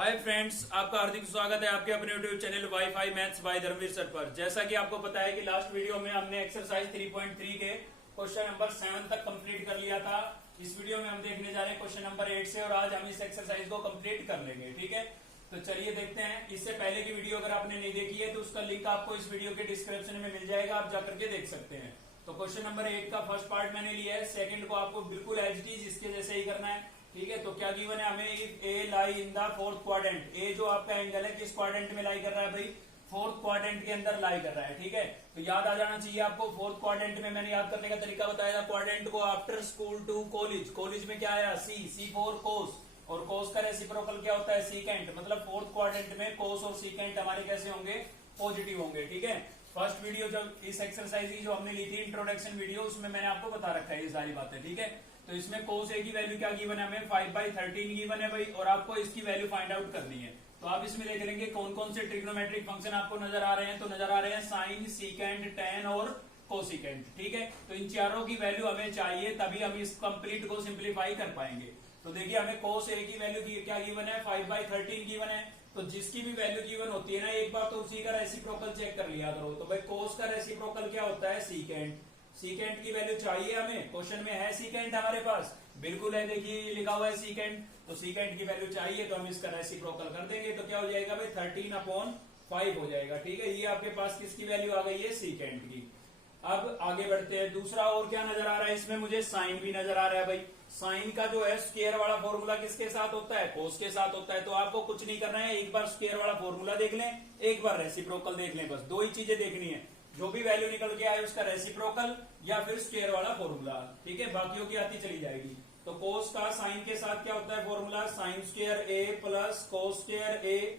Hi friends, आपका हार्दिक स्वागत है आपके अपने YouTube channel wifi maths by Dharmveer sir पर। जैसा कि आपको पता है कि लास्ट वीडियो में हमने एक्सरसाइज 3.3 के क्वेश्चन नंबर 7 तक कंप्लीट कर लिया था। इस वीडियो में हम देखने जा रहे हैं क्वेश्चन नंबर 8 से, और आज हम इस एक्सरसाइज को कंप्लीट कर लेंगे। ठीक है, तो चलिए देखते हैं। इससे पहले की वीडियो अगर आपने नहीं देखी है तो उसका लिंक आपको इस वीडियो के डिस्क्रिप्शन में मिल जाएगा, आप जाकर के देख सकते हैं। तो क्वेश्चन नंबर 8 का फर्स्ट पार्ट मैंने लिया है, सेकंड को आपको बिल्कुल एज इट इज इसके जैसे ही करना है। ठीक है, तो क्या गिवन है हमें, ए लाई इन द फोर्थ क्वाड्रेंट। ए जो आपका एंगल है किस क्वाड्रेंट में लाई कर रहा है भाई, फोर्थ क्वाड्रेंट के अंदर लाई कर रहा है। ठीक है, तो याद आ जाना चाहिए आपको फोर्थ क्वाड्रेंट में। मैंने याद करने का तरीका बताया था, क्वाड्रेंट को after school to college. College में क्या आया, सी फॉर कोस, और कोस का रेसिप्रोकल क्या होता है, सीकेंट। मतलब फोर्थ क्वाड्रेंट में कोस और सीकेंट हमारे कैसे होंगे, पॉजिटिव होंगे। ठीक है, फर्स्ट वीडियो जब इस एक्सरसाइज की जो हमने ली थी इंट्रोडक्शन वीडियो, उसमें मैंने आपको बता रखा है ये सारी बातें। ठीक है, तो इसमें कोस ए की वैल्यू क्या गिवन है हमें, 5/13 गिवन है भाई, और आपको इसकी वैल्यू फाइंड आउट करनी है। तो आप इसमें देख लेंगे कौन कौन से ट्रिग्नोमेट्रिक फंक्शन आपको नजर आ रहे हैं। तो नजर आ रहे हैं साइन, सीकेंट, टेन और कोसिकेंट। ठीक है, तो इन चारों की वैल्यू हमें चाहिए, तभी हम इस कंप्लीट को सिंप्लीफाई कर पाएंगे। तो देखिए हमें कोस ए की वैल्यू क्या गिवन है, 5/13 गिवन है। तो जिसकी भी वैल्यू गिवन होती है ना, एक बार तो उसी का रेसिप्रोकल चेक कर लिया करो। तो भाई कोस का रेसिप्रोकल क्या होता है, सीकेंट। सीकेंट की वैल्यू चाहिए हमें, क्वेश्चन में है सीकेंट हमारे पास, बिल्कुल है, देखिए लिखा हुआ है सीकेंट। तो सीकेंट की वैल्यू चाहिए तो हम इसका रेसिप्रोकल कर देंगे। तो क्या हो जाएगा भाई, 13/5 हो जाएगा। ठीक है, ये आपके पास किसकी वैल्यू आ गई है, सीकेंट की। अब आगे बढ़ते हैं। दूसरा और क्या नजर आ रहा है इसमें, मुझे साइन भी नजर आ रहा है भाई। साइन का जो है स्क्वायर वाला फॉर्मूला किसके साथ होता है, कोस के साथ होता है। तो आपको कुछ नहीं करना है, एक बार स्क्वायर वाला फॉर्मूला देख लें, एक बार रेसिप्रोकल देख लें, बस दो ही चीजें देखनी है। जो भी वैल्यू निकल के आए उसका रेसिप्रोकल या फिर स्क्वायर वाला फॉर्मूला। ठीक है, बाकियों की आती चली जाएगी। तो कोस का साइन के साथ क्या होता है formula, sine square A plus cos square A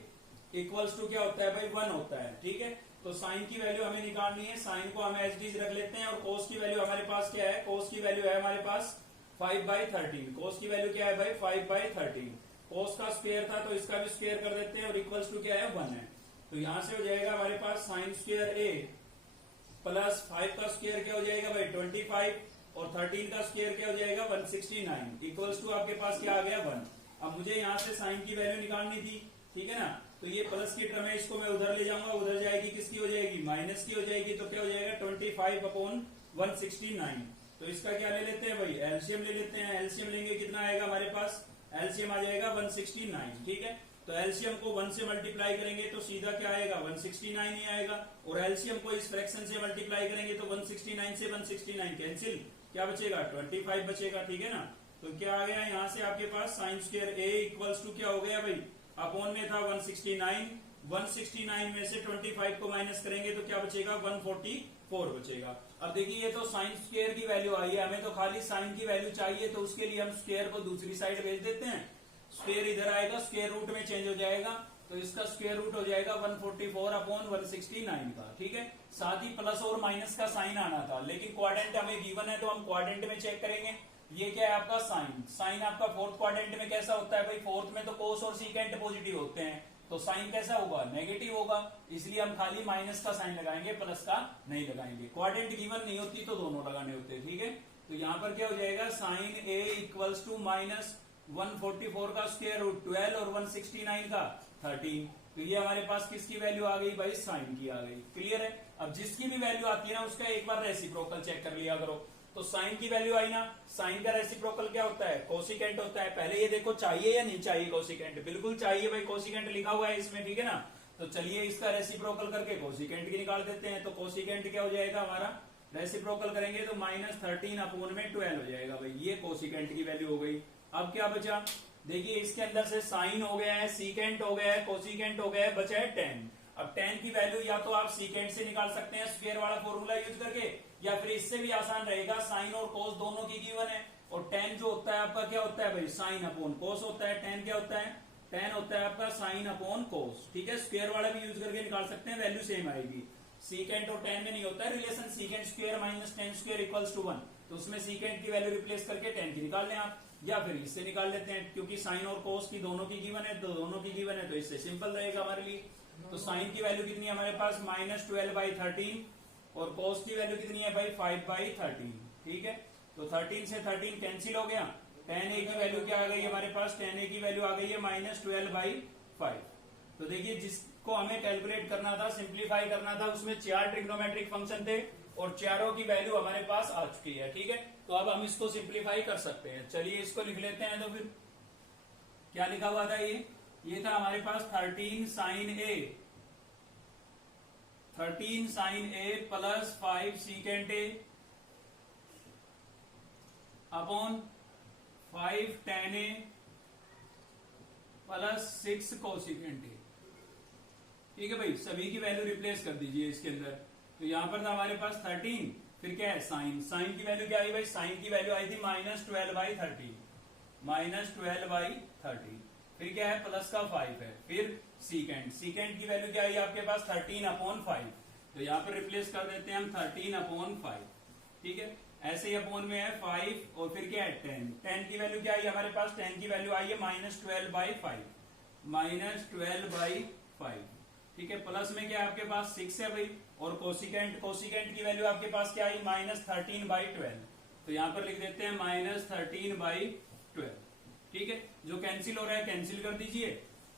equals to क्या होता है भाई, 1 होता है। ठीक है, तो साइन की वैल्यू हमें निकालनी है, साइन को हम एज इट इज रख लेते हैं। और कोस की वैल्यू हमारे पास क्या है, कोस की वैल्यू है हमारे पास 5/13। कोस की वैल्यू क्या है भाई, 5/13। कोस का स्क्वायर था तो इसका भी स्क्वायर कर देते हैं, और इक्वल्स टू क्या है, 1 है। तो यहां से हो जाएगा हमारे पास साइन स्क्वायर ए प्लस 5 का स्क्वायर क्या हो जाएगा भाई, 25, और 13 का स्क्वायर क्या हो जाएगा, 169 इक्वल्स टू आपके पास क्या आ गया, 1। अब मुझे यहाँ से साइन की वैल्यू निकालनी थी। ठीक है ना, तो ये प्लस की टर्म है, इसको मैं उधर ले जाऊंगा, उधर जाएगी किसकी हो जाएगी, माइनस की हो जाएगी। तो क्या हो जाएगा, 25/169। तो इसका क्या ले लेते हैं भाई, एलसीएम ले लेते हैं। एलसीएम लेंगे, कितना आएगा हमारे पास, एलसीएम आ जाएगा 169। ठीक है, तो एलसीएम को 1 से मल्टीप्लाई करेंगे तो सीधा क्या आएगा, 169 ही आएगा। और एलसीएम को इस फ्रैक्शन से मल्टीप्लाई करेंगे तो 169 से 169 कैंसिल, क्या बचेगा, 25 बचेगा। ठीक है ना, तो क्या आ गया यहाँ से आपके पास sine square A equals to क्या हो गया भाई, अपॉन में था 169, 169 में से 25 को माइनस करेंगे तो क्या बचेगा, 144 बचेगा। अब देखिए ये तो साइन स्क्वायर की वैल्यू आई है, हमें तो खाली साइन की वैल्यू चाहिए, तो उसके लिए हम स्क्वायर को दूसरी साइड भेज देते हैं। स्क्वायर इधर आएगा, स्क्वायर रूट में चेंज हो जाएगा, तो इसका स्क्वायर रूट हो जाएगा 144/169 का। ठीक है, साथ ही प्लस और माइनस का साइन आना था, लेकिन क्वाड्रेंट हमें गिवन है तो हम क्वाड्रेंट में चेक करेंगे। ये क्या है आपका साइन, साइन आपका फोर्थ क्वाड्रेंट में कैसा होता है भाई, फोर्थ में तो कोस और सीकेंट पॉजिटिव होते हैं, तो साइन कैसा होगा, नेगेटिव होगा। इसलिए हम खाली माइनस का साइन लगाएंगे, प्लस का नहीं लगाएंगे। क्वाड्रेंट गिवन नहीं होती तो दोनों लगाने होते हैं। ठीक है, तो यहाँ पर क्या हो जाएगा, sine A equals to minus 144 का स्क्वायर रूट 12 और 169 का 13। तो ये हमारे पास किसकी वैल्यू आ गई भाई, साइन की आ गई। क्लियर है, अब जिसकी भी वैल्यू आती है ना उसका एक बार रेसिप्रोकल चेक कर लिया करो। तो साइन की वैल्यू आई ना, साइन का रेसिप्रोकल क्या होता है, कोसिकेंट होता है। पहले ये देखो चाहिए या नहीं चाहिए कोसिकेंट, बिल्कुल चाहिए भाई, कोसिकेंट लिखा हुआ है इसमें। ठीक है ना, तो चलिए इसका रेसिप्रोकल करके कोसिकेंट की निकाल देते हैं। तो कोसिकेंट क्या हो जाएगा हमारा, रेसिप्रोकल करेंगे तो -13/12 हो जाएगा भाई, ये कोसिकेंट की वैल्यू हो गई। अब क्या बचा, देखिए इसके अंदर से साइन हो गया है, सीकेंट हो गया है, कोसिकेंट हो गया है, बचा है टेन। अब टेन की वैल्यू या तो आप सीकेंट से निकाल सकते हैं स्क्वायर वाला फॉर्मूला यूज करके, या फिर इससे भी आसान रहेगा, साइन और कोस दोनों की गिवन है। और टेन जो होता है आपका क्या होता है भाई, साइन अपॉन कोस होता है। टेन क्या होता है, टेन होता है आपका साइन अपॉन कोस। ठीक है, स्क्वायर वाला भी यूज करके निकाल सकते हैं, वैल्यू सेम आएगी। सीकेंट और टेन में नहीं होता है relation, secant square minus tan square equals to 1, तो उसमें सीकेंट की वैल्यू रिप्लेस करके टेन की निकाल लें आप, या फिर इससे निकाल लेते हैं, क्योंकि साइन और कोस की दोनों की गिवन है, तो दोनों की गिवन है तो इससे सिंपल रहेगा हमारे लिए। तो साइन की वैल्यू कितनी है हमारे पास, -12/13, और कोस की वैल्यू कितनी है भाई, 5/13। ठीक है, तो 13 से 13 कैंसिल हो गया। tan a की वैल्यू क्या आ गई हमारे पास, tan a की वैल्यू आ गई है -12/5। 5। तो देखिए जिसको हमें कैलकुलेट करना था, सिंप्लीफाई करना था, उसमें 4 ट्रिग्नोमेट्रिक फंक्शन थे और चारों की वैल्यू हमारे पास आ चुकी है। ठीक है, तो अब हम इसको सिंप्लीफाई कर सकते हैं। चलिए इसको लिख लेते हैं। तो फिर क्या लिखा हुआ था, ये था हमारे पास 13 sine A, 13 sine A plus 5 secant A upon 5 tan A plus 6 cosecant A. ठीक है भाई, सभी की वैल्यू रिप्लेस कर दीजिए इसके अंदर। तो यहां पर था हमारे पास 13, फिर क्या है साइन, साइन की वैल्यू क्या आई भाई, साइन की वैल्यू आई थी -12/13, -12/13। फिर क्या है, प्लस का 5 है, फिर सीकेंट, सीकेंट की वैल्यू क्या आई आपके पास 13/5। तो यहां पर रिप्लेस कर देते हैं हम 13/5। ठीक है, ऐसे ही अपॉन में है 5 और फिर क्या है 10, 10 की वैल्यू क्या आई हमारे पास, 10 की वैल्यू आई है -12/5, -12/5। ठीक है, प्लस में क्या है आपके पास 6 है भाई, और कोसिकेंट, कोसिकेंट की वैल्यू आपके पास क्या आई -13/12। तो यहां पर लिख देते हैं -13/12। ठीक है, जो कैंसिल हो रहा है कैंसिल कर दीजिए।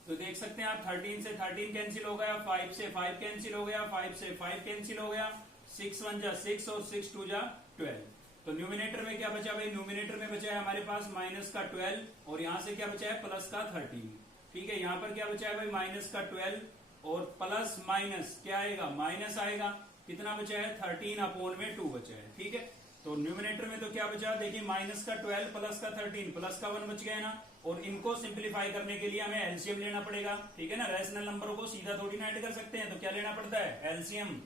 तो देख सकते हैं आप 13 से 13 कैंसिल हो गया, 5 से 5 कैंसिल हो गया, 5 से 5 कैंसिल हो गया, 6 1 जा 6 और 6 2 जा 12। तो न्यूमिनेटर में क्या बचा भाई, न्यूमिनेटर में बचा है हमारे पास माइनस का 12 और यहां से क्या बचा है प्लस का 13। ठीक है, यहां पर क्या बचा है भाई माइनस का 12 और प्लस माइनस क्या आएगा, माइनस आएगा। कितना बचा है 13/2 बचा है। ठीक है, तो न्यूमिनेटर में तो क्या बचा, देखिए माइनस का 12 प्लस का 13 प्लस का 1 बच गया ना। और इनको सिंप्लीफाई करने के लिए हमें एलसीएम लेना पड़ेगा। ठीक है ना, रैशनल नंबरों को सीधा थोड़ी ना ऐड कर सकते हैं, तो क्या लेना पड़ता है एलसीएम।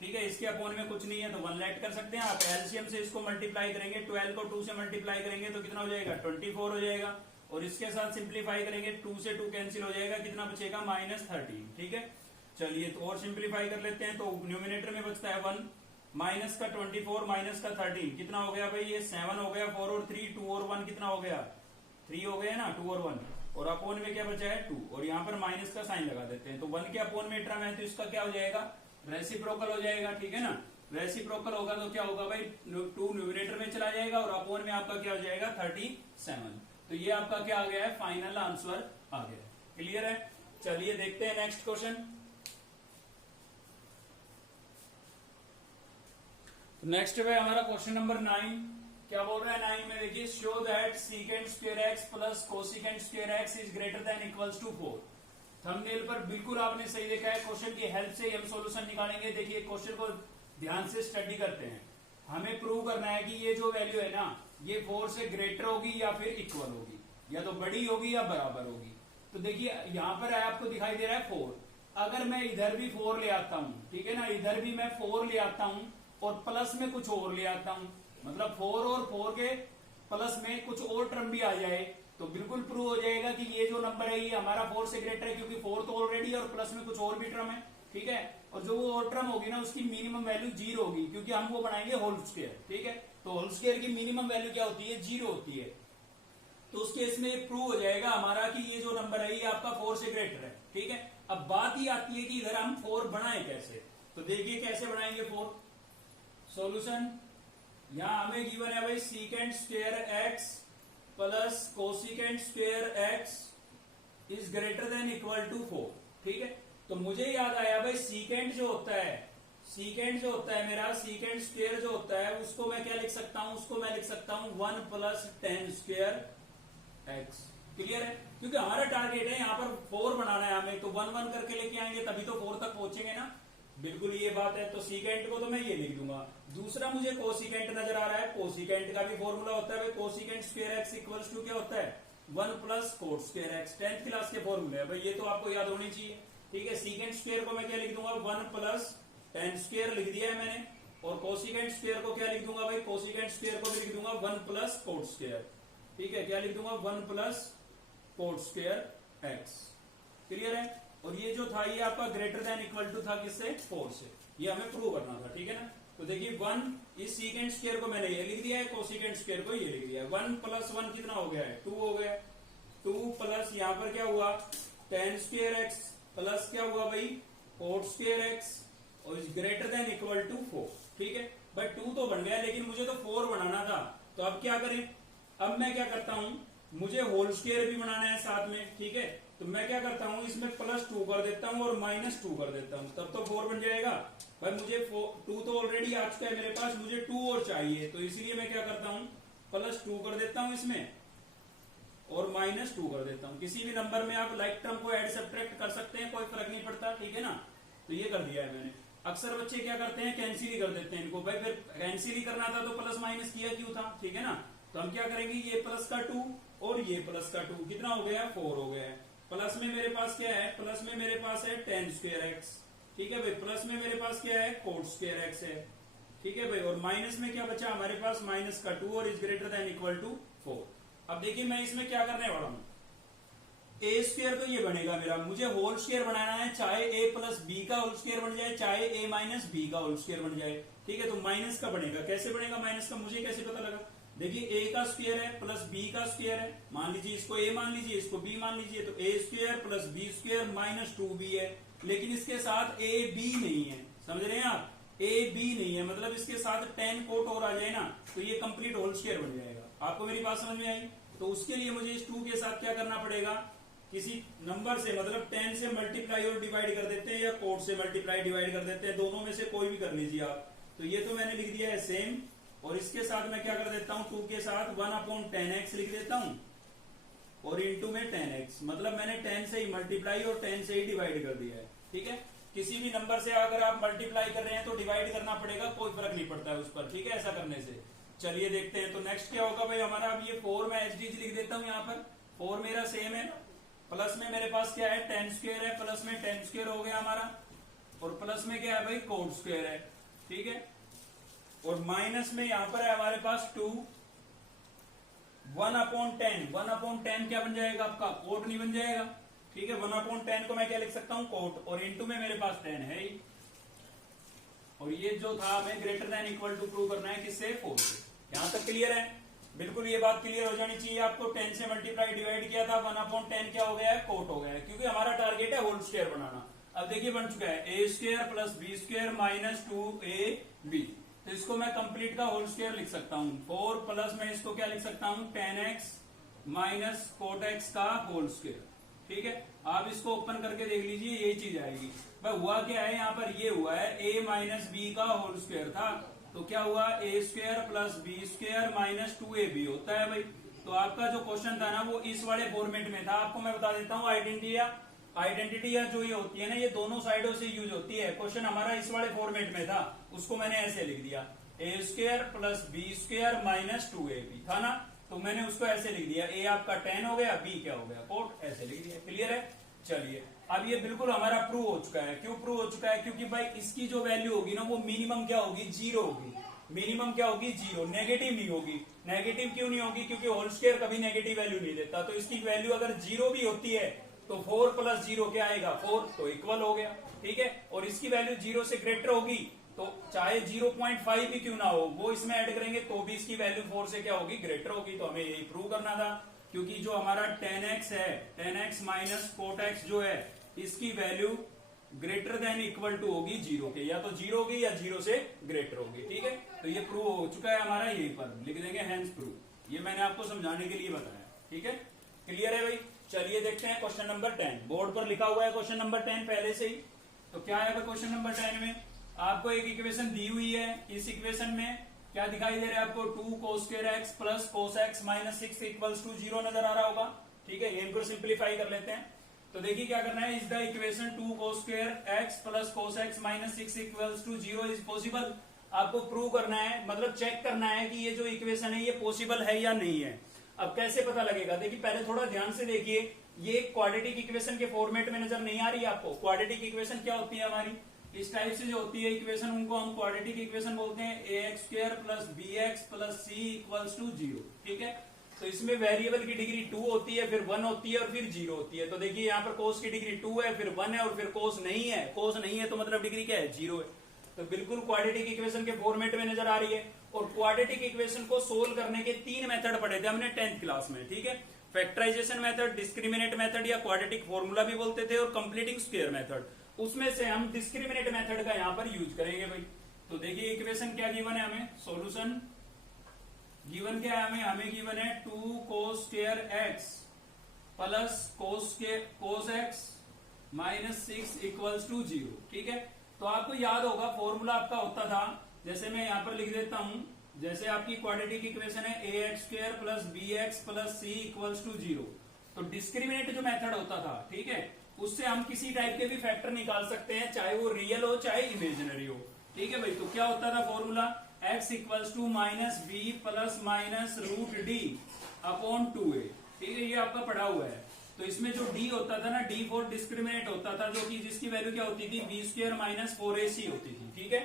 ठीक है, इसके अपॉन में कुछ नहीं है तो 1 ऐड कर सकते हैं आप। एलसीएम से इसको मल्टीप्लाई करेंगे, 12 को 2 से मल्टीप्लाई करेंगे तो कितना हो जाएगा 24 हो जाएगा। और इसके साथ सिंप्लीफाई करेंगे 2 से 2 कैंसिल हो जाएगा, कितना बचेगा -13। ठीक है, चलिए तो और सिंप्लीफाई कर लेते हैं। तो न्यूमिनेटर में बचता है 1, माइनस का 24 माइनस का 13 कितना हो गया भाई, ये 7 हो गया, 4 और 3 2 और 1 कितना हो गया 3 हो गया ना, 2 और 1। और अपोन में क्या बचा है 2 और यहाँ पर माइनस का साइन लगा देते हैं। तो 1 के अपोन में टर्म है तो इसका क्या हो जाएगा, रेसिप्रोकल हो जाएगा। ठीक है ना, रेसिप्रोकल होगा तो क्या होगा भाई 2 न्यूमिनेटर में चला जाएगा और अपोन में आपका क्या हो जाएगा 37। तो ये आपका क्या आ गया है, फाइनल आंसर आ गया। क्लियर है, चलिए देखते हैं नेक्स्ट क्वेश्चन। नेक्स्ट है हमारा क्वेश्चन नंबर 9। क्या बोल रहा है 9 में, देखिए show that secant square X plus cosecant square X is greater than equals to 4। Thumbnail पर बिल्कुल आपने सही देखा है, क्वेश्चन की हेल्प से हम सॉल्यूशन निकालेंगे। देखिए क्वेश्चन को ध्यान से स्टडी करते हैं। हमें प्रूव करना है कि ये जो वैल्यू है ना, ये 4 से ग्रेटर होगी या फिर इक्वल होगी, या तो बड़ी होगी या बराबर होगी। तो देखिए यहां पर आपको दिखाई दे रहा है 4। अगर मैं इधर भी 4 ले आता हूं, ठीक है ना, इधर भी मैं 4 ले आता हूं और प्लस में कुछ और ले आता हूं, मतलब 4 और 4 के प्लस में कुछ और टर्म भी आ जाए, तो बिल्कुल प्रूव हो जाएगा कि ये जो नंबर है ये हमारा 4 से ग्रेटर है, क्योंकि 4 तो ऑलरेडी और प्लस में कुछ और भी टर्म है। ठीक है, और जो वो और टर्म होगी ना उसकी मिनिमम वैल्यू 0 होगी, क्योंकि हम वो बनाएंगे होल स्क्वायर। ठीक है, तो होल स्क्वायर की मिनिमम वैल्यू क्या होती है, 0 होती है। तो उस केस में प्रूव हो जाएगा हमारा कि ये जो नंबर है ये आपका 4 से ग्रेटर है। ठीक है, अब बात ही आती है कि इधर हम 4 बनाए कैसे। तो देखिए कैसे बनाएंगे 4। सॉल्यूशन, यहां हमें गिवन है भाई secant square X plus cosecant square X is greater than equal to 4। ठीक है, तो मुझे याद आया भाई सीकेंट जो होता है, सीकेंट जो होता है मेरा, सीकेंट स्क्वायर जो होता है उसको मैं क्या लिख सकता हूं, उसको मैं लिख सकता हूं 1 + tan स्क्वायर एक्स। क्लियर है, क्योंकि हमारा टारगेट है यहाँ पर 4 बनाना है हमें, तो 1 1 करके लेके आएंगे तभी तो 4 तक पहुंचेंगे ना। बिल्कुल ये बात है। तो सीकेंट को तो मैं ये लिख दूंगा। दूसरा मुझे कोसिकेंट नजर आ रहा है, कोसिकेंट का भी फॉर्मूला होता है cosecant square X equals to क्या होता है 1 + coat square x. 10th class के फॉर्मूले है भाई, ये तो आपको याद होनी चाहिए। ठीक है, सीकेंट स्क्वायर को मैं क्या लिख दूंगा 1 + tan स्क्वायर लिख दिया है मैंने, और कोसिकेंट स्क्वायर को क्या लिख दूंगा भाई, कोसिकेंट स्क्वायर को भी लिख दूंगा 1 + कोट स्क्वायर। ठीक है, क्या लिख दूंगा 1 + कोट स्क्वायर एक्स। क्लियर है, और ये जो था ये आपका ग्रेटर देन इक्वल टू था किससे, 4 से। ये हमें प्रूव करना था। ठीक है ना, तो देखिए 1 इस सीकेंट स्क्वायर को मैंने ये लिख दिया है, कोसिकेंट स्क्वायर को ये लिख दिया है। 1 + 1 कितना हो गया है 2 हो गया। 2 प्लस यहां पर क्या हुआ tan स्क्वायर एक्स प्लस क्या हुआ भाई कोट स्क्वायर एक्स और is greater than equal to 4। ठीक है भाई, 2 तो बन गया लेकिन मुझे तो 4 बनाना था। तो अब क्या करें, अब मैं क्या करता हूं, मुझे होल स्क्वायर भी बनाना है साथ में। ठीक है, तो मैं क्या करता हूँ इसमें +2 कर देता हूँ और -2 कर देता हूँ, तब तो 4 बन जाएगा। भाई मुझे 2 तो ऑलरेडी आ चुका है मेरे पास, मुझे 2 और चाहिए, तो इसीलिए मैं क्या करता हूँ +2 कर देता हूँ इसमें और -2 कर देता हूँ। किसी भी नंबर में आप लाइक टर्म को ऐड सब्ट्रैक्ट कर सकते हैं, कोई फर्क नहीं पड़ता, ठीक है ना। तो ये कर दिया है मैंने। अक्सर बच्चे क्या करते हैं कैंसिल ही कर देते हैं इनको। भाई फिर कैंसिल ही करना था तो प्लस माइनस किया क्यों था, ठीक है ना। तो हम क्या करेंगे, ये प्लस का 2 और ये प्लस का 2 कितना हो गया, 4 हो गया है। प्लस में मेरे पास क्या है, प्लस में मेरे पास है tan²x, ठीक है भाई। प्लस में मेरे पास क्या है, cot²x है, ठीक है भाई। और माइनस में क्या बचा हमारे पास, -2 और is greater than equal to 4। अब देखिए मैं इसमें क्या करने वाला हूं, a² तो ये बनेगा मेरा, मुझे होल स्क्वायर बनाना है, चाहे a + b का होल स्क्वायर बन जाए, चाहे a - b का होल स्क्वायर बन जाए, ठीक है। तो माइनस का बनेगा, कैसे बनेगा माइनस का, मुझे कैसे पता लगा। देखिए a का स्क्वायर है प्लस b का स्क्वायर है, मान लीजिए इसको a मान लीजिए, इसको b मान लीजिए, तो a² + b² -2b है। लेकिन इसके साथ a b नहीं है, समझ रहे हैं आप, a b नहीं है, मतलब इसके साथ tan कोट और आ जाए ना, तो ये कंप्लीट होल स्क्वायर बन जाएगा। आपको मेरी बात समझ में आई। तो उसके लिए मुझे इस 2 के साथ क्या करना पड़ेगा, किसी नंबर से, मतलब tan से मल्टीप्लाई और डिवाइड कर देते हैं, या कोट से मल्टीप्लाई डिवाइड कर देते हैं, दोनों में से कोई भी कर लीजिए आप। तो ये तो मैंने लिख दिया है सेम, और इसके साथ मैं क्या कर देता हूं, 2 के साथ 1/10x लिख देता हूं और इंटू में 10x, मतलब मैंने 10 से ही मल्टीप्लाई और 10 से ही डिवाइड कर दिया है, ठीक है। किसी भी नंबर से अगर आप मल्टीप्लाई कर रहे हैं तो डिवाइड करना पड़ेगा, कोई फर्क नहीं पड़ता है उस पर, ठीक है, ऐसा करने से। चलिए देखते हैं। तो नेक्स्ट क्या होगा भाई हमारा, अब ये 4 मैं एचडीजी लिख देता हूं, यहाँ पर 4 मेरा सेम है। प्लस में मेरे पास क्या है, tan² है, प्लस में tan² हो गया हमारा, और प्लस में क्या है भाई, cot² है, ठीक है। और माइनस में यहां पर है हमारे पास 2, 1/10 क्या बन जाएगा आपका, कोट नहीं बन जाएगा, ठीक है। 1/10 को मैं क्या लिख सकता हूं, कोट, और इंटू में मेरे पास 10 है ही। और ये जो था हमें greater than equal to prove करना है किससे, 4 से। यहां तक क्लियर है, बिल्कुल ये बात क्लियर हो जानी चाहिए आपको। 10 से मल्टीप्लाई डिवाइड किया था, 1/10 क्या हो गया है, कोट हो गया है, क्योंकि हमारा टारगेट है होल स्क्वायर बनाना। अब देखिए बन चुका है a² + b² -2ab, तो इसको मैं कंप्लीट का होल स्क्वायर लिख सकता हूं। 4 प्लस में इसको क्या लिख सकता हूं, tan x - cot x का होल स्क्वायर, ठीक है। आप इसको ओपन करके देख लीजिए, यही चीज आएगी। भाई हुआ क्या है यहाँ पर, ये हुआ है a - b का होल स्क्वायर था, तो क्या हुआ, a² + b² -2ab होता है भाई। तो आपका जो क्वेश्चन था ना वो इस वाले फॉर्मेट में था। आपको मैं बता देता हूँ, आइडेंटिटी या जो ये होती है ना, ये दोनों साइडों से यूज होती है। क्वेश्चन हमारा इस वाले फॉर्मेट में था, उसको मैंने ऐसे लिख दिया, a² + b² -2ab था ना, तो मैंने उसको ऐसे लिख दिया, a आपका tan हो गया, b क्या हो गया, कोट, ऐसे लिख दिया। क्लियर है। चलिए अब ये बिल्कुल हमारा प्रूव हो चुका है। क्यों प्रूव हो चुका है, क्योंकि भाई इसकी जो वैल्यू होगी ना वो मिनिमम क्या होगी, 0 होगी। मिनिमम क्या होगी, 0, नेगेटिव नहीं होगी। नेगेटिव क्यों नहीं होगी, क्योंकि होल स्क्वायर कभी नेगेटिव वैल्यू नहीं देता। तो इसकी वैल्यू अगर 0 भी होती है तो 4 + 0 क्या आएगा, 4, तो इक्वल हो गया, ठीक है। और इसकी वैल्यू 0 से ग्रेटर होगी, तो चाहे 0.5 भी क्यों ना हो, वो इसमें ऐड करेंगे तो भी इसकी वैल्यू 4 से क्या होगी, ग्रेटर होगी। तो हमें यही प्रूव करना था, क्योंकि जो हमारा tan x है, tan x - cot x जो है, इसकी value greater than equal to होगी 0 के, या तो 0 होगी या 0 से ग्रेटर होगी, ठीक है। तो ये प्रूव हो चुका है हमारा, यहीं पर लिख देंगे हेंस प्रूव। ये मैंने आपको समझाने के लिए बताया, ठीक है। क्लियर है भाई। चलिए देखते हैं क्वेश्चन नंबर 10। बोर्ड पर लिखा हुआ है क्वेश्चन नंबर 10 पहले से ही। तो क्या है क्वेश्चन नंबर 10 में, आपको एक इक्वेशन दी हुई है। इस इक्वेशन में क्या दिखाई दे रहा है आपको, 2 cos² x + cos x - 6 = 0 नजर आ रहा होगा, ठीक है। इनको सिंप्लीफाई कर लेते हैं। तो देखिए क्या करना है, is the equation 2 cos² x + cos x - 6 = 0 is possible. आपको प्रूव करना है, मतलब चेक करना है कि ये जो इक्वेशन है ये पॉसिबल है या नहीं है। अब कैसे पता लगेगा, देखिए पहले थोड़ा ध्यान से देखिए, ये क्वाड्रेटिक इक्वेशन के फॉर्मेट में नजर नहीं आ रही है आपको। क्वाड्रेटिक इक्वेशन क्या होती है हमारी, इस टाइप से जो होती है इक्वेशन, उनको हम क्वाड्रेटिक इक्वेशन बोलते हैं। ax² + bx + c = 0, ठीक है। तो इसमें वेरिएबल की डिग्री 2 होती है, फिर 1 होती है और फिर 0 होती है। तो देखिए यहाँ पर cos की डिग्री 2 है, फिर 1 है और फिर cos नहीं है। cos नहीं है तो मतलब डिग्री क्या है, 0 है। तो बिल्कुल क्वाड्रेटिक इक्वेशन के फॉर्मेट में नजर आ रही है। और क्वाड्रेटिक इक्वेशन को सोल्व करने के 3 मेथड पढ़े थे हमने 10th क्लास में, ठीक है। फैक्टराइजेशन मेथड, डिस्क्रिमिनेट मेथड या क्वाड्रेटिक फॉर्मूला भी बोलते थे, और कंप्लीटिंग स्क्वायर मेथड। उसमें से हम डिस्क्रिमिनेट मेथड का यहाँ पर यूज करेंगे भाई। तो देखिए इक्वेशन क्या गिवन है हमें, सॉल्यूशन गिवन क्या है हमें गिवन है 2 cos² x plus cos X minus 6 equals to 0। ठीक है, तो आपको याद होगा फॉर्मूला आपका होता था, जैसे मैं यहां पर लिख देता हूं, जैसे आपकी क्वाड्रेटिक इक्वेशन है ax² plus bx plus c equals to 0। तो डिस्क्रिमिनेट जो मेथड होता था, ठीक है, उससे हम किसी टाइप के भी फैक्टर निकाल सकते हैं, चाहे वो रियल हो चाहे इमेजिनरी हो। ठीक है भाई, तो क्या होता था formula, x equals to minus B plus minus root D upon 2a। ठीक है, ये आपका पढ़ा हुआ है। तो इसमें जो d होता था ना, d फॉर डिस्क्रिमिनेट होता था, जो कि जिसकी वैल्यू क्या होती थी, b² माइनस 4ac होती थी। ठीक है,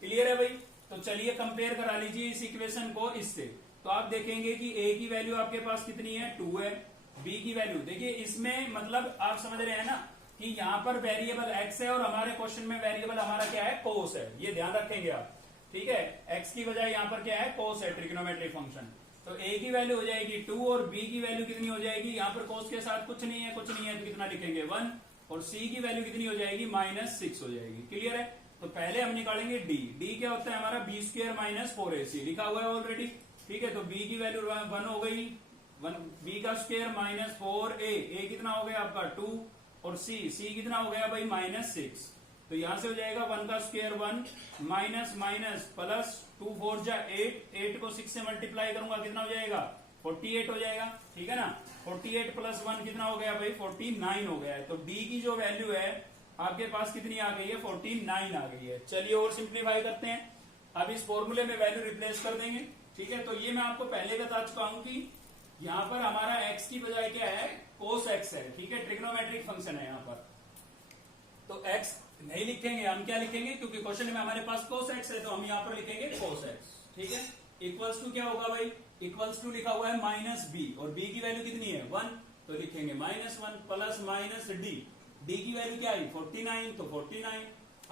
क्लियर है भाई। तो चलिए कंपेयर करा लीजिए इस इक्वेशन को इससे। तो आप देखेंगे कि a की वैल्यू आपके पास कितनी है, 2 है। b की वैल्यू देखिए, इसमें मतलब आप समझ रहे हैं ना कि यहाँ पर वेरिएबल x है और हमारे क्वेश्चन में वेरिएबल हमारा क्या है, कोस है। ये ध्यान रखेंगे आप। ठीक है, x की बजाय यहाँ पर क्या है, कोस है, ट्रिग्नोमेट्रिक फंक्शन। तो a की वैल्यू हो जाएगी 2 और b की वैल्यू कितनी हो जाएगी, यहाँ पर कोस के साथ कुछ नहीं है तो कितना लिखेंगे 1, और c की वैल्यू कितनी हो जाएगी, -6 हो जाएगी। क्लियर है। तो पहले हम निकालेंगे d क्या होता है हमारा, b² माइनस 4ac लिखा हुआ है ऑलरेडी। ठीक है, तो b की वैल्यू 1 हो गई, b का स्क्वायर माइनस 4a कितना हो गया आपका 2, और c कितना हो गया भाई -6। तो यहां से हो जाएगा 1 का स्क्वायर 1 माइनस माइनस प्लस 2 4 जा 8 को 6 से मल्टीप्लाई करूंगा कितना हो जाएगा, 48 हो जाएगा। ठीक है ना, 48 प्लस 1 कितना हो गया भाई, 49 हो गया है। तो d की जो वैल्यू है आपके पास कितनी आ गई है, 49 आ गई है। चलिए और सिंप्लीफाई करते हैं। अब इस फॉर्मूले में वैल्यू रिप्लेस कर देंगे। ठीक है, तो ये मैं आपको पहले बता चुका हूं कि यहाँ पर हमारा x की बजाय क्या है, कोस x है। ठीक है, ट्रिग्नोमेट्रिक फंक्शन है यहाँ पर। तो x नहीं लिखेंगे, हम क्या लिखेंगे, क्योंकि क्वेश्चन में हमारे पास कोस x है, तो हम यहाँ पर लिखेंगे कोस x। ठीक है, इक्वल्स टू क्या होगा भाई, इक्वल्स टू लिखा हुआ है -b, और b की वैल्यू कितनी है 1, तो लिखेंगे -1 प्लस माइनस d की वैल्यू क्या आई 49, तो 49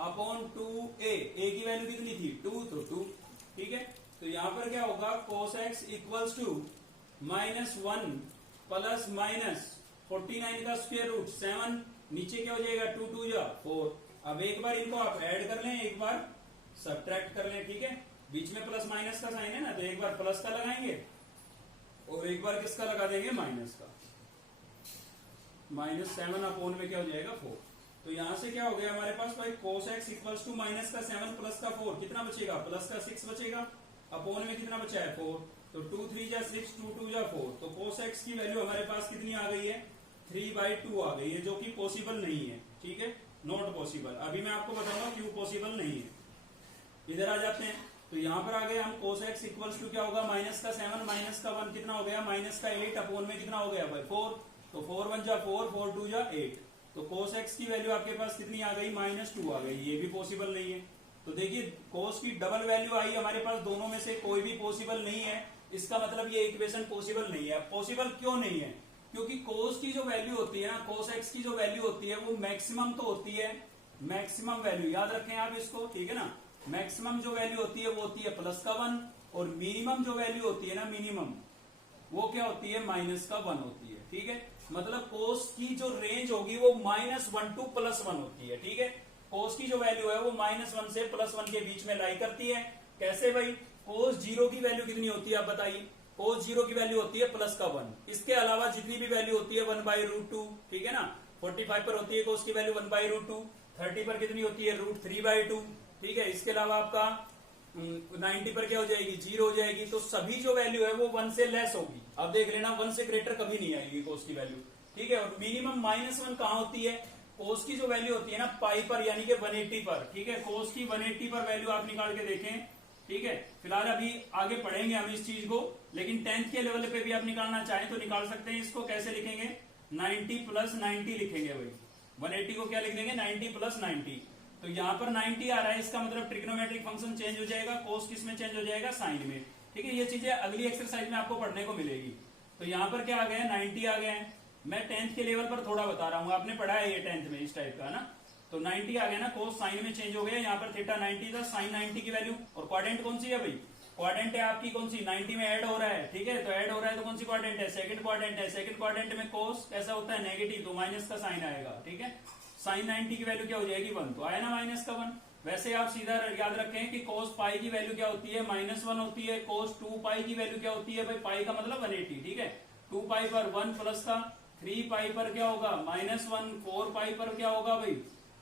अपॉन 2a की वैल्यू कितनी थी 2, तो 2। ठीक है, तो यहाँ पर क्या होगा, cos x equals to -1 plus minus 49 का स्क्वायर रूट 7, नीचे क्या हो जाएगा 2 2 या 4। अब एक बार इनको आप ऐड कर लें, एक बार सब्ट्रैक्ट कर लें। ठीक है, बीच में प्लस माइनस का साइन है ना, तो एक बार प्लस का लगाएंगे और एक बार किसका लगा देंगे, माइनस का। -7 अपॉन में क्या हो जाएगा 4। तो यहां से क्या हो गया हमारे पास भाई, cos X equals to minus का 7 प्लस का 4 कितना बचेगा, प्लस का 6 बचेगा, अपॉन में कितना बचा है 4, तो 2 3 जा 6, 2 2 जा 4। तो कोस एक्स की वैल्यू हमारे पास कितनी आ गई है, 3/2 आ गई है, जो कि पॉसिबल नहीं है। ठीक है, नॉट पॉसिबल। अभी मैं आपको बताऊंगा क्यों पॉसिबल नहीं है। इधर आ जाते हैं, तो यहाँ पर आ गए हम, कोस एक्स इक्वल्स टू क्या होगा, माइनस का 7 माइनस का 1 कितना हो गया, माइनस का 8 अपॉन में कितना हो गया भाई 4, तो 4 1 जा 4, 4 2 जा 8। तो कोस एक्स की वैल्यू आपके पास कितनी आ गई, -2 आ गई। ये भी पॉसिबल नहीं है। तो देखिए, कोस की डबल वैल्यू आई हमारे पास, दोनों में से कोई भी पॉसिबल नहीं है। इसका मतलब ये इक्वेशन पॉसिबल नहीं है। पॉसिबल क्यों नहीं है, क्योंकि कोस की जो वैल्यू होती है ना, कोस एक्स की जो वैल्यू होती है वो मैक्सिमम तो होती है, मैक्सिमम वैल्यू याद रखें आप इसको। ठीक है ना, मैक्सिमम जो वैल्यू होती है वो होती है प्लस का 1, और मिनिमम जो वैल्यू होती है ना, मिनिमम वो क्या होती है, माइनस का 1 होती है। ठीक है, मतलब कोस की जो रेंज होगी वो -1 टू +1 होती है। ठीक है, कोस की जो वैल्यू है वो -1 से +1 के बीच में लाई करती है। कैसे भाई, कोस 0 की वैल्यू कितनी होती है आप बताइए, कोस 0 की वैल्यू होती है प्लस का 1। इसके अलावा जितनी भी वैल्यू होती है 1/√2। ठीक है ना, 45 पर होती है कोस की वैल्यू 1/√2, 30 पर कितनी होती है √3/2। ठीक है, इसके अलावा आपका 90 पर क्या हो जाएगी, 0 हो जाएगी। तो सभी जो वैल्यू है वो 1 से लेस होगी। अब देख लेना, 1 से ग्रेटर कभी नहीं आएगी कोस की वैल्यू। ठीक है, और मिनिमम -1 कहाँ होती है, कोस की जो वैल्यू होती है ना पाई पर, यानी कि 180 पर। ठीक है, कोस की 180 पर वैल्यू आप निकाल के देखें। ठीक है, फिलहाल अभी आगे पढ़ेंगे हम इस चीज को, लेकिन 10th के लेवल पे भी आप निकालना चाहें तो निकाल सकते हैं। इसको कैसे लिखेंगे, 90 + 90 लिखेंगे भाई। 180 को क्या लिख देंगे, 90 + 90। तो यहाँ पर 90 आ रहा है, इसका मतलब ट्रिग्नोमेट्रिक फंक्शन चेंज हो जाएगा, कोस किस में चेंज हो जाएगा, साइन में। ठीक है, ये चीजें अगली एक्सरसाइज में आपको पढ़ने को मिलेगी। तो यहाँ पर क्या आ गया, 90 आ गए हैं। मैं 10th के लेवल पर थोड़ा बता रहा हूँ, आपने पढ़ा है ये 10th में इस टाइप का ना। तो 90 आ गया ना, कोस साइन में चेंज हो गया। यहाँ पर थीटा 90 था, साइन 90 की वैल्यू। और क्वाड्रेंट कौन सी है भाई, क्वाड्रेंट है आपकी कौन सी, 90 में ऐड हो रहा है। ठीक है, तो ऐड हो रहा है तो कौन सी क्वाड्रेंट है, सेकंड क्वाड्रेंट है। सेकंड क्वाड्रेंट में कोस कैसा होता है, नेगेटिव, तो माइनस का साइन आएगा। ठीक है, साइन 90 की वैल्यू क्या हो जाएगी 1, तो आया ना माइनस का 1। वैसे आप सीधा याद रखें कि कोस पाई की वैल्यू क्या होती है, -1 होती है। कोस 2 पाई की वैल्यू क्या होती है भाई, पाई का मतलब 180। ठीक है, 2 पाई पर 1 प्लस का 3 पाई पर क्या होगा -1, 4 पाई पर क्या होगा भाई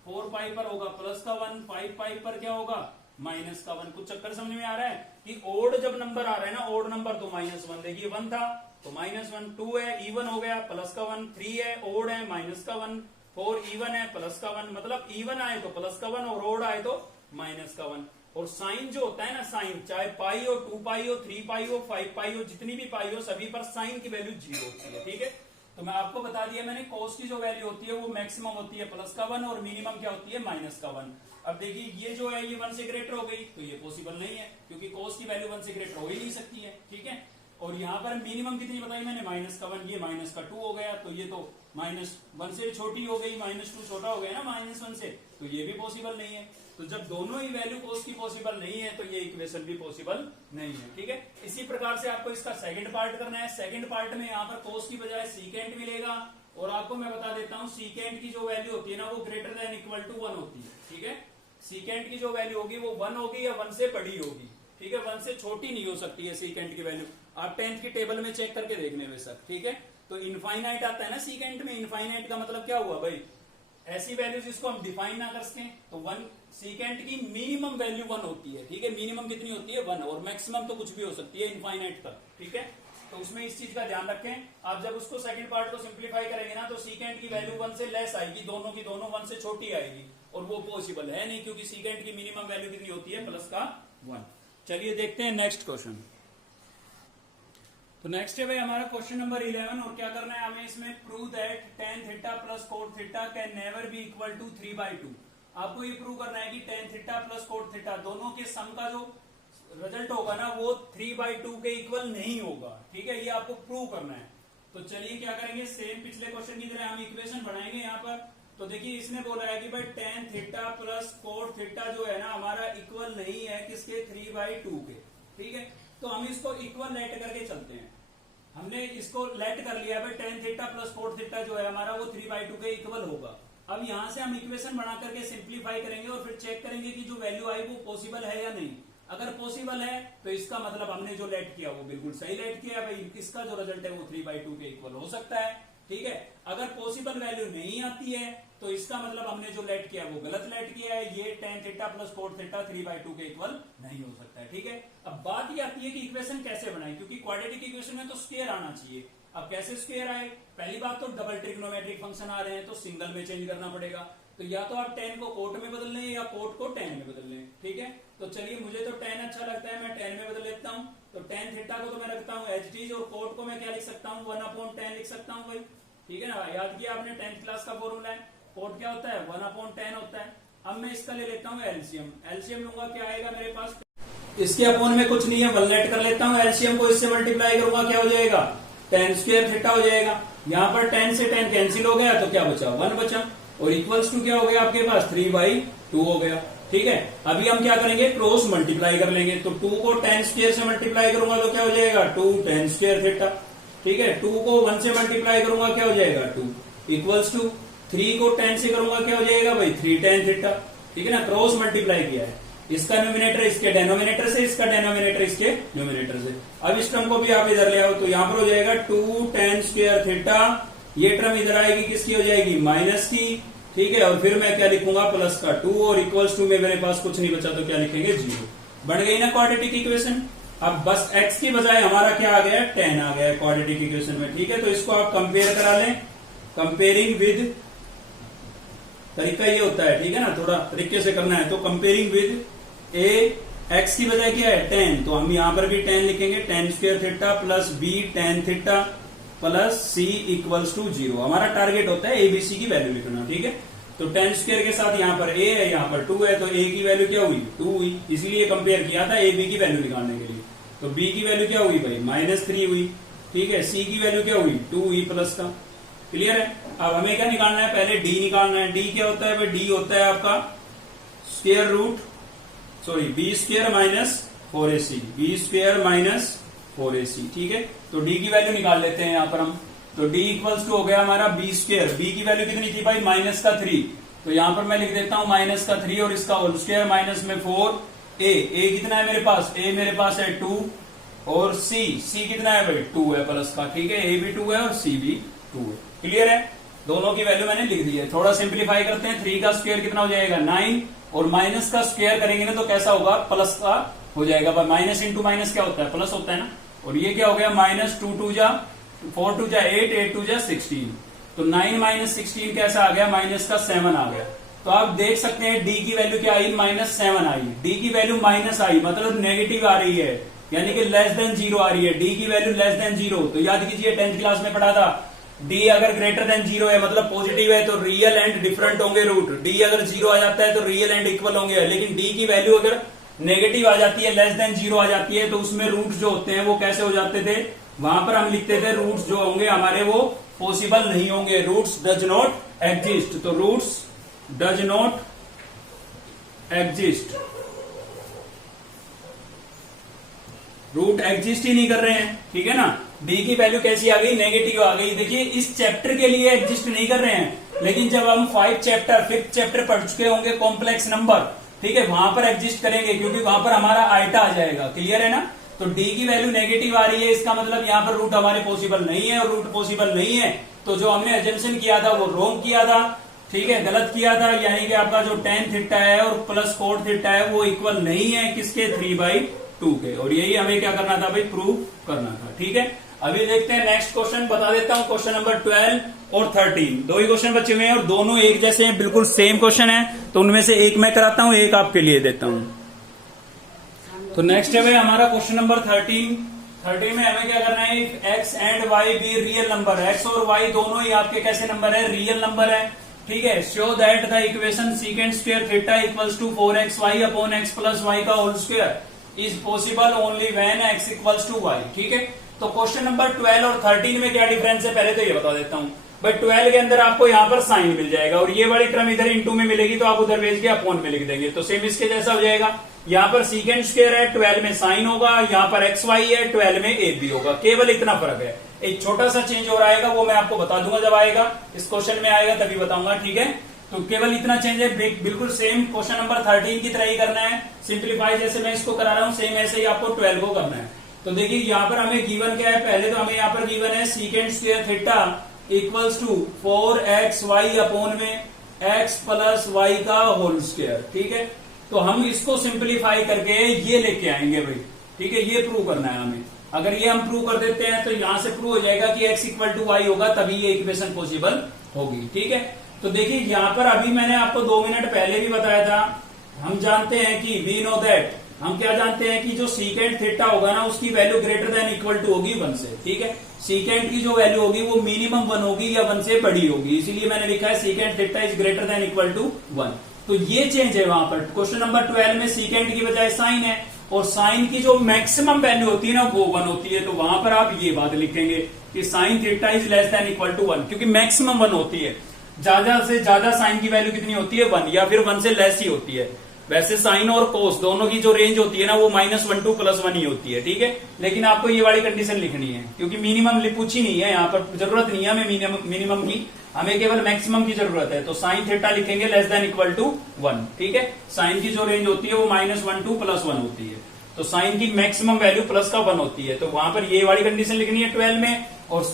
4 पाई पर होगा प्लस का 1, 5 पाई पर क्या होगा माइनस का 1। कुछ चक्कर समझ में आ रहा है कि ओड जब नंबर आ रहा है ना, ओड नंबर तो -1, देखिए 1 था तो -1, 2 है इवन हो गया प्लस का 1, 3 है ओड है माइनस का 1, 4 इवन है प्लस का 1, मतलब इवन आए तो प्लस का 1 और ओड आए तो माइनस का 1। और साइन जो होता है ना, साइन चाहे पाई हो, 2 पाई हो, 3 पाई हो, 5 पाई हो, जितनी भी पाई हो सभी पर साइन की वैल्यू 0 होती है। ठीक है, तो मैं आपको बता दिया मैंने कोस की जो वैल्यू होती है वो मैक्सिमम होती है प्लस का 1 और मिनिमम क्या होती है माइनस का 1। अब देखिए ये जो है ये 1 से ग्रेटर हो गई तो ये पॉसिबल नहीं है क्योंकि कोस की वैल्यू 1 से ग्रेटर हो ही नहीं सकती है। ठीक है, और यहाँ पर मिनिमम कितनी बताई मैंने माइनस का 1, ये माइनस का 2 हो गया तो ये तो -1 से छोटी हो गई, -2 छोटा हो गया ना -1 से, तो ये भी पॉसिबल नहीं है। तो जब दोनों ही वैल्यू कोस की पॉसिबल नहीं है तो ये इक्वेशन भी पॉसिबल नहीं है। ठीक है, इसी प्रकार से आपको इसका सेकंड पार्ट करना है। सेकंड पार्ट में यहाँ पर कोस की बजाय सीकेंट मिलेगा और आपको मैं बता देता हूँ सीकेंट की जो वैल्यू होती है ना वो ग्रेटर देन इक्वल टू 1 होती है। ठीक है, सीकेंट की जो वैल्यू होगी वो 1 होगी या 1 से बड़ी होगी। ठीक है, 1 से छोटी नहीं हो सकती है सीकेंट की वैल्यू, आप 10th की टेबल में चेक करके देखने में सर। ठीक है, तो इनफाइनाइट आता है ना सीकेंट में, इनफाइनाइट का मतलब क्या हुआ भाई ऐसी वैल्यू जिसको हम डिफाइन ना कर सकें। तो 1 सीकेंट की मिनिमम वैल्यू 1 होती है। ठीक है, मिनिमम कितनी होती है 1 और मैक्सिमम तो कुछ भी हो सकती है इनफाइनाइट तक। ठीक है, तो उसमें इस चीज का ध्यान रखें। आप जब उसको सेकंड पार्ट को सिंप्लीफाई करेंगे ना तो सीकेंट की वैल्यू 1 से लेस आएगी, दोनों की दोनों 1 से छोटी आएगी और वो पॉसिबल है नहीं क्योंकि सीकेंट की मिनिमम वैल्यू कितनी होती है प्लस का 1। चलिए देखते हैं नेक्स्ट क्वेश्चन। तो नेक्स्ट है भाई हमारा क्वेश्चन नंबर 11 और क्या करना है हमें इसमें prove that tan theta plus cot theta can never be equal to 3/2। आपको ये प्रूव करना है कि tan theta plus cot theta दोनों के सम का जो रिजल्ट होगा ना वो 3/2 के इक्वल नहीं होगा। ठीक है, ये आपको प्रूव करना है। तो चलिए क्या करेंगे, सेम पिछले क्वेश्चन की तरह हम इक्वेशन बनाएंगे यहाँ पर। तो देखिए इसने बोला है कि भाई tan theta plus cot theta जो है ना हमारा इक्वल नहीं है किसके 3/2 के। ठीक है, तो हम इसको इक्वल लेट करके चलते हैं। हमने इसको लेट कर लिया भाई tan theta plus cot theta जो है हमारा वो 3/2 के इक्वल होगा। अब यहां से हम इक्वेशन बना करके सिंप्लीफाई करेंगे और फिर चेक करेंगे कि जो वैल्यू आई वो पॉसिबल है या नहीं। अगर पॉसिबल है तो इसका मतलब हमने जो लेट किया वो बिल्कुल सही लेट किया भाई, इसका जो रिजल्ट है वो 3/2 के इक्वल हो सकता है। ठीक है, अगर पॉसिबल वैल्यू नहीं आती है तो इसका मतलब हमने जो लेट किया वो गलत लेट किया है, ये tan theta plus cot theta 3/2 के इक्वल नहीं हो सकता है। ठीक है, अब बात ये आती है कि इक्वेशन कैसे बनाए, क्योंकि क्वाड्रेटिक इक्वेशन में तो स्क्वायर आना चाहिए। अब कैसे स्क्वायर आए, पहली बात तो डबल ट्रिग्नोमेट्रिक फंक्शन आ रहे हैं तो सिंगल में चेंज करना पड़ेगा। तो या तो आप tan को कोट में बदल लें या कोट को tan में बदल लें। ठीक है, तो चलिए मुझे तो tan अच्छा लगता है, मैं tan में बदल लेता हूँ। तो tan थीटा को तो मैं रखता हूँ एच टी और कोट को मैं क्या लिख सकता हूँ 1/10 लिख सकता हूँ भाई। ठीक है ना, याद किया आपने 10th क्लास का फॉर्मूला है, कोट क्या होता है 1/10 होता है। अब मैं इसका ले लेता हूँ एलसीएम, एलसीएम लूंगा क्या आएगा मेरे पास, इसके अपोन में कुछ नहीं है 1 लेट कर लेता हूँ, एलसीएम को इससे मल्टीप्लाई करूंगा क्या हो जाएगा tan स्क्वायर थीटा हो जाएगा। यहाँ पर tan से tan कैंसिल हो गया तो क्या बचा 1 बचा और इक्वल्स टू क्या हो गया आपके पास 3/2 हो गया। ठीक है, अभी हम क्या करेंगे क्रॉस मल्टीप्लाई कर लेंगे। तो 2 को tan स्क्वायर से मल्टीप्लाई करूंगा तो क्या हो जाएगा 2 tan स्क्वायर थीटा। ठीक है, 2 को 1 से मल्टीप्लाई करूंगा क्या हो जाएगा 2 इक्वल्स टू 3 को 10 से करूंगा क्या हो जाएगा भाई 3 tan थीटा। ठीक है ना, क्रॉस मल्टीप्लाई किया है, इसका न्यूमिनेटर इसके डेनोमिनेटर से, इसका डेनोमिनेटर इसके न्यूमिनेटर से। अब इस टर्म को भी आप इधर ले आओ तो यहाँ पर हो जाएगा 2 tan स्क्वायर थीटा, ये टर्म इधर आएगी किसकी हो जाएगी माइनस की। ठीक है, और फिर मैं क्या लिखूंगा प्लस का 2 और इक्वल्स टू में मेरे पास कुछ नहीं बचा तो क्या लिखेंगे 0। बन गई ना क्वाड्रेटिक इक्वेशन। अब बस x की बजाय हमारा क्या आ गया tan आ गया क्वाड्रेटिक इक्वेशन में। ठीक है, तो इसको आप कंपेयर करा लें, कंपेयरिंग विद, तरीका ये होता है ठीक है ना, थोड़ा तरीके से करना है। तो कंपेयरिंग विद a, x की बजाय क्या है tan, तो हम यहां पर भी tan लिखेंगे tan square theta plus b tan theta plus c equals to 0। हमारा टारगेट होता है एबीसी की वैल्यू लिखना। ठीक है, तो tan स्क्वायर के साथ यहाँ पर a है यहाँ पर 2 है तो a की वैल्यू क्या हुई 2 हुई, इसलिए कंपेयर किया था a b की वैल्यू निकालने के लिए। तो b की वैल्यू क्या हुई भाई -3 हुई। ठीक है, c की वैल्यू क्या हुई 2 हुई प्लस का। क्लियर है, अब हमें क्या निकालना है पहले d निकालना है। d क्या होता है भाई, d होता है आपका square root b square minus 4ac, b square minus 4ac। ठीक है, तो d की वैल्यू निकाल लेते हैं यहाँ पर हम। तो d इक्वल्स टू हो गया हमारा b स्क्वायर, b की वैल्यू कितनी थी भाई -3, तो यहाँ पर मैं लिख देता हूँ -3 और इसका होल स्क्वायर माइनस में 4a, a कितना है मेरे पास, a मेरे पास है 2 और c कितना है भाई 2 है प्लस का। ठीक है, a भी 2 है और c भी 2 है। क्लियर है, दोनों की वैल्यू मैंने लिख दी है। थोड़ा सिंप्लीफाई करते हैं, 3 का स्क्वायर कितना हो जाएगा 9, और माइनस का स्क्वायर करेंगे ना तो कैसा होगा, प्लस का हो जाएगा। माइनस इंटू माइनस क्या होता है, प्लस होता है ना। और ये क्या हो गया, माइनस 2 2 जा 4 2 जा 8 8 2 जा 16, तो 9 माइनस 16 कैसा आ गया, माइनस का 7 आ गया। तो आप देख सकते हैं डी की वैल्यू क्या आई, -7 आई। डी की वैल्यू माइनस आई मतलब नेगेटिव आ रही है, यानी कि लेस देन 0 आ रही है। डी की वैल्यू लेस देन 0, तो याद कीजिए 10th क्लास में पढ़ा था, डी अगर ग्रेटर देन 0 है मतलब पॉजिटिव है तो रियल एंड डिफरेंट होंगे रूट। डी अगर 0 आ जाता है तो रियल एंड इक्वल होंगे। लेकिन डी की वैल्यू अगर नेगेटिव आ जाती है, लेस देन 0 आ जाती है, तो उसमें रूट जो होते हैं वो कैसे हो जाते थे, वहां पर हम लिखते थे रूट्स जो होंगे हमारे वो पॉसिबल नहीं होंगे, रूट्स डज नॉट एग्जिस्ट। तो roots does not exist, root exist ही नहीं कर रहे हैं, ठीक है ना। डी की वैल्यू कैसी आ गई, नेगेटिव आ गई। देखिए इस चैप्टर के लिए एग्जिस्ट नहीं कर रहे हैं, लेकिन जब हम 5th चैप्टर पढ़ चुके होंगे कॉम्प्लेक्स नंबर, ठीक है, वहां पर एग्जिस्ट करेंगे, क्योंकि वहां पर हमारा आइटा आ जाएगा। क्लियर है ना। तो डी की वैल्यू नेगेटिव आ रही है, इसका मतलब यहाँ पर रूट हमारे पॉसिबल नहीं है, और रूट पॉसिबल नहीं है तो जो हमने एजम्पशन किया था वो रॉन्ग किया था, ठीक है, गलत किया था। यानी कि आपका जो tan थीटा है और प्लस cot थीटा है वो इक्वल नहीं है किसके, 3/2 के। और यही हमें क्या करना था भाई, प्रूव करना था, ठीक है। अभी देखते हैं नेक्स्ट क्वेश्चन, बता देता हूं क्वेश्चन नंबर 12 और 13, दो ही क्वेश्चन बचे हुए हैं और दोनों एक जैसे हैं, बिल्कुल सेम क्वेश्चन है। तो उनमें से एक मैं कराता हूं, एक आपके लिए देता हूं। तो नेक्स्ट है भाई हमारा क्वेश्चन नंबर 13 में हमें क्या करना है, X and Y be real number, X और वाई दोनों ही आपके कैसे नंबर है, रियल नंबर है, ठीक है। Show that the equation secant square theta equals to 4xy upon x plus Y का whole square is possible only when x equals to Y, ठीक है। तो क्वेश्चन नंबर 12 और 13 में क्या डिफरेंस है, पहले तो ये बता देता हूं। भाई 12 के अंदर आपको यहाँ पर साइन मिल जाएगा, और ये वाली टर्म इधर इंटू में मिलेगी तो आप उधर भेज के अपॉन में लिख देंगे, तो सेम इसके जैसा हो जाएगा। यहाँ पर सीकेंड स्क्वायर है, 12 में साइन होगा, यहाँ पर एक्स वाई है, 12 में ए बी होगा, केवल इतना फर्क है। एक छोटा सा चेंज हो रहा है, वो मैं आपको बता दूंगा जब आएगा, इस क्वेश्चन में आएगा तभी बताऊंगा, ठीक है। तो केवल इतना चेंज है, बिल्कुल सेम क्वेश्चन नंबर 13 की तरह ही करना है। सिंप्लीफाई जैसे मैं इसको करा रहा हूँ सेम ऐसे ही आपको 12 को करना है। तो देखिए यहाँ पर हमें गिवन क्या है, पहले तो हमें यहाँ पर गिवन है secant square theta equals to 4xy upon में x प्लस वाई का होल स्क्वायर, ठीक है। तो हम इसको सिंप्लीफाई करके ये लेके आएंगे भाई, ठीक है, ये प्रूव करना है हमें। अगर ये हम प्रूव कर देते हैं तो यहां से प्रूव हो जाएगा कि x इक्वल टू वाई होगा, तभी ये इक्वेशन पॉसिबल होगी, ठीक है। तो देखिए यहाँ पर अभी मैंने आपको 2 मिनट पहले भी बताया था, हम जानते हैं कि वी नो दैट, हम क्या जानते हैं कि जो सीकेंड थीटा होगा ना उसकी value greater than equal to होगी 1 से, ठीक है। सीकेंड की जो वैल्यू होगी वो मिनिमम 1 होगी या 1 से बड़ी होगी, इसीलिए मैंने लिखा है secant theta is greater than equal to 1। तो ये चेंज है वहां पर। क्वेश्चन नंबर 12 में सीकेंड की बजाय साइन है, और साइन की जो मैक्सिमम वैल्यू होती है ना वो 1 होती है, तो वहां पर आप ये बात लिखेंगे कि sine theta is less than equal to 1, क्योंकि मैक्सिमम 1 होती है। ज्यादा से ज्यादा साइन की वैल्यू कितनी होती है, 1, या फिर 1 से लेस ही होती है। वैसे साइन और कोस दोनों की जो रेंज होती है ना वो -1 to +1 ही होती है, ठीक है। लेकिन आपको ये वाली कंडीशन लिखनी है, क्योंकि मिनिमम पूछी नहीं है, यहाँ पर जरूरत नहीं है हमें मिनिमम की, हमें केवल मैक्सिमम की जरूरत है। तो साइन थीटा लिखेंगे लेस देन इक्वल टू 1, ठीक है। साइन की जो रेंज होती है वो -1 to +1 होती है, तो साइन की मैक्सिमम वैल्यू प्लस का 1 होती है, तो वहां पर ये वाली कंडीशन लिखनी है 12 में। और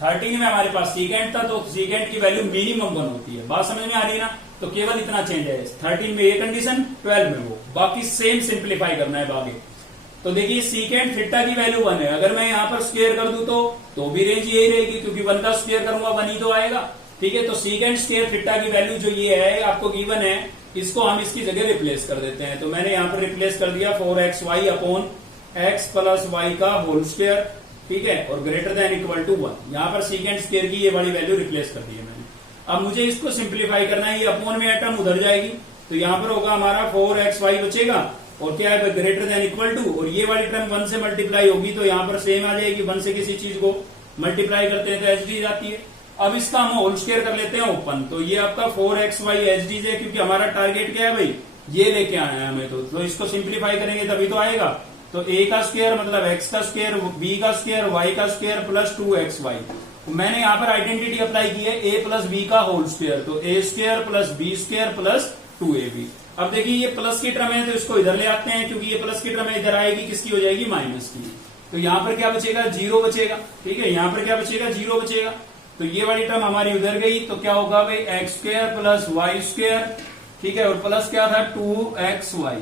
13 में हमारे पास सीकेंड था, तो सीकेंड की वैल्यू मिनिमम 1 होती है। बात समझ में आ रही है ना। तो केवल इतना चेंज है, 13 में ये कंडीशन, 12 में वो, बाकी सेम सिंप्लीफाई करना है आगे। तो देखिए सीकेंड थीटा की वैल्यू 1 है, अगर मैं यहाँ पर स्क्वायर कर दूं तो भी रेंज यही रहेगी, क्योंकि 1 का स्क्वायर करूंगा 1 ही तो आएगा, ठीक है। तो सीकेंड स्क्वायर थीटा की वैल्यू जो ये है आपको गिवन है, इसको हम इसकी जगह रिप्लेस कर देते हैं। तो मैंने यहाँ पर रिप्लेस कर दिया 4xy upon x plus Y का होल स्क्वायर, ठीक है, और ग्रेटर देन इक्वल टू 1। यहाँ पर सीकेंड स्क्वायर की ये वाली वैल्यू रिप्लेस कर दी है मैंने। अब मुझे इसको सिंप्लीफाई करना है, ये अपॉन में टर्म उधर जाएगी, तो यहाँ पर होगा हमारा 4xy बचेगा, और क्या है ग्रेटर देन इक्वल टू, और ये वाली टर्म 1 से मल्टीप्लाई होगी तो यहाँ पर सेम आ जाएगी। 1 से किसी चीज को मल्टीप्लाई करते हैं तो एच डी जाती है। अब इसका हम होल स्क्वायर कर लेते हैं ओपन, तो ये आपका 4xy एच डी है, क्योंकि हमारा टारगेट क्या है भाई, ये लेके आना है हमें। तो इसको सिंप्लीफाई करेंगे तभी तो आएगा। तो a का स्क्वायर मतलब x का स्क्वायर, b का स्क्वायर, y का स्क्वायर प्लस 2xy। मैंने यहाँ पर आइडेंटिटी अप्लाई की है a प्लस बी का होल स्क्वायर, तो a square plus B square plus 2ab। अब देखिए ये प्लस की टर्म है तो इसको इधर ले आते हैं, क्योंकि ये प्लस की टर्म है इधर आएगी, किसकी हो जाएगी, माइनस की। तो यहाँ पर क्या बचेगा, 0 बचेगा, ठीक है। यहाँ पर क्या बचेगा, 0 बचेगा। तो ये वाली टर्म हमारी उधर गई, तो क्या होगा भाई X square plus Y square, ठीक है, और प्लस क्या था 2xy,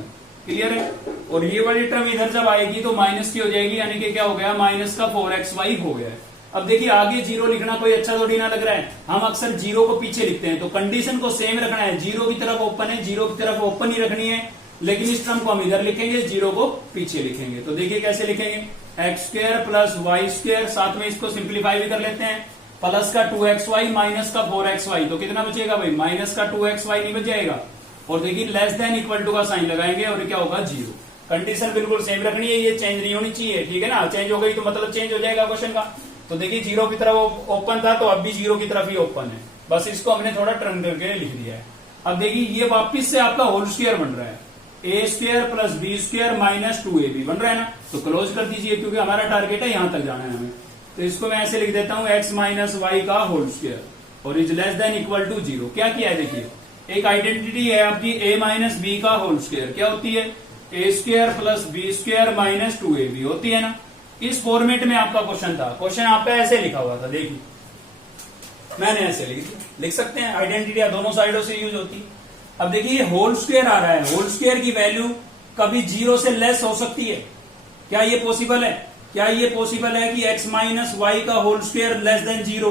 क्लियर है। और ये वाली टर्म इधर जब आएगी तो माइनस की हो जाएगी, यानी कि क्या हो गया माइनस का 4xy हो गया। अब देखिए आगे जीरो लिखना कोई अच्छा थोड़ी ना लग रहा है, हम अक्सर जीरो को पीछे लिखते हैं, तो कंडीशन को सेम रखना है, जीरो की तरफ ओपन है, जीरो की तरफ ओपन ही रखनी है, लेकिन इस टर्म को हम इधर लिखेंगे, जीरो को पीछे लिखेंगे। तो देखिए कैसे लिखेंगे, X square plus Y square, साथ में इसको सिंप्लीफाई भी कर लेते हैं, प्लस का 2xy माइनस का 4xy, तो कितना बचेगा भाई माइनस का 2xy नहीं बच जाएगा। और देखिए लेस देन इक्वल टू का साइन लगाएंगे और क्या होगा जीरो। कंडीशन बिल्कुल सेम रखनी है, ये चेंज नहीं होनी चाहिए, ठीक है ना, चेंज हो गई तो मतलब चेंज हो जाएगा क्वेश्चन का। तो देखिए जीरो की तरफ ओपन था तो अब भी जीरो की तरफ ही ओपन है, बस इसको हमने थोड़ा टर्न करके लिख दिया है। अब देखिए ये वापिस से आपका होल स्क्वायर बन रहा है, A square plus B square minus 2ab बन रहा है ना, तो क्लोज कर दीजिए क्योंकि हमारा टारगेट है यहां तक जाना है हमें। तो इसको मैं ऐसे लिख देता हूं x माइनस वाई का होल स्क्वायर और is less than equal to zero. क्या किया है देखिए, एक आइडेंटिटी है आपकी a माइनस बी का होल स्क्वायर, क्या होती है A square plus B square minus 2ab होती है ना। इस फॉर्मेट में आपका क्वेश्चन था, क्वेश्चन आपका ऐसे लिखा हुआ था, देखिए मैंने ऐसे लिख सकते हैं, आइडेंटिटी दोनों साइडों से यूज होती। अब देखिए होल स्क्वायर आ रहा है, होल स्क्वायर की वैल्यू कभी जीरो से लेस हो सकती है, क्या ये पॉसिबल है? क्या ये पॉसिबल है कि x माइनस वाई का whole square less than zero?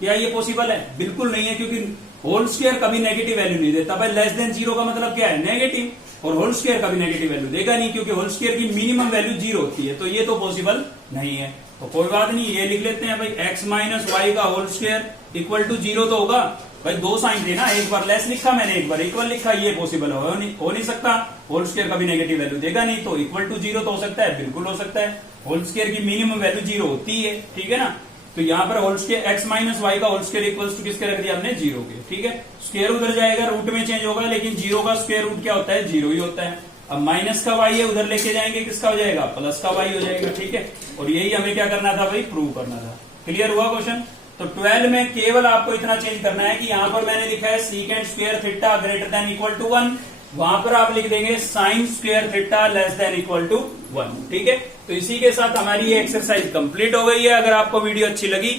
क्या ये पॉसिबल है? बिल्कुल नहीं है, क्योंकि होल स्क्वायर कभी नेगेटिव वैल्यू नहीं देता। भाई लेस देन जीरो का मतलब क्या है, नेगेटिव, और होल स्क्वायर कभी नेगेटिव वैल्यू देगा नहीं, क्योंकि होल स्क्वायर की मिनिमम वैल्यू जीरो होती है, तो ये तो पॉसिबल नहीं है। तो कोई बात नहीं, ये लिख लेते हैं भाई x माइनस वाई का whole square equal to zero तो होगा। भाई दो साइन थे ना, एक बार लेस लिखा मैंने, एक बार इक्वल लिखा, ये पॉसिबल हो नहीं सकता, होल स्क्वायर कभी नेगेटिव वैल्यू देगा नहीं, तो इक्वल टू जीरो तो हो सकता है, बिल्कुल हो सकता है, होल स्क्वायर की मिनिमम वैल्यू जीरो होती है, ठीक है ना। तो यहाँ पर whole square x minus Y का होल स्क्वायर इक्वल टू किसके रख दिया हमने, जीरो के, ठीक है। स्क्वायर उधर जाएगा, रूट में चेंज होगा, लेकिन जीरो का स्क्वायर रूट क्या होता है, जीरो ही होता है। अब माइनस का y है, उधर लेके जाएंगे, किसका हो जाएगा, प्लस का y हो जाएगा, ठीक है। और यही हमें क्या करना था भाई, प्रूव करना था। क्लियर हुआ क्वेश्चन? तो 12 में केवल आपको इतना चेंज करना है कि यहाँ पर मैंने लिखा है secant square theta greater than equal to 1, वहां पर आप लिख देंगे sine square theta less than equal to 1, ठीक है। तो इसी के साथ हमारी ये एक्सरसाइज कंप्लीट हो गई है। अगर आपको वीडियो अच्छी लगी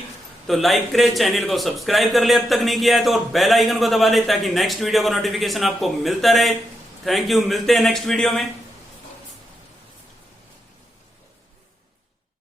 तो लाइक करे, चैनल को सब्सक्राइब कर ले अब तक नहीं किया है तो, और बेल आइकन को दबा ले ताकि नेक्स्ट वीडियो का नोटिफिकेशन आपको मिलता रहे। थैंक यू, मिलते हैं नेक्स्ट वीडियो में।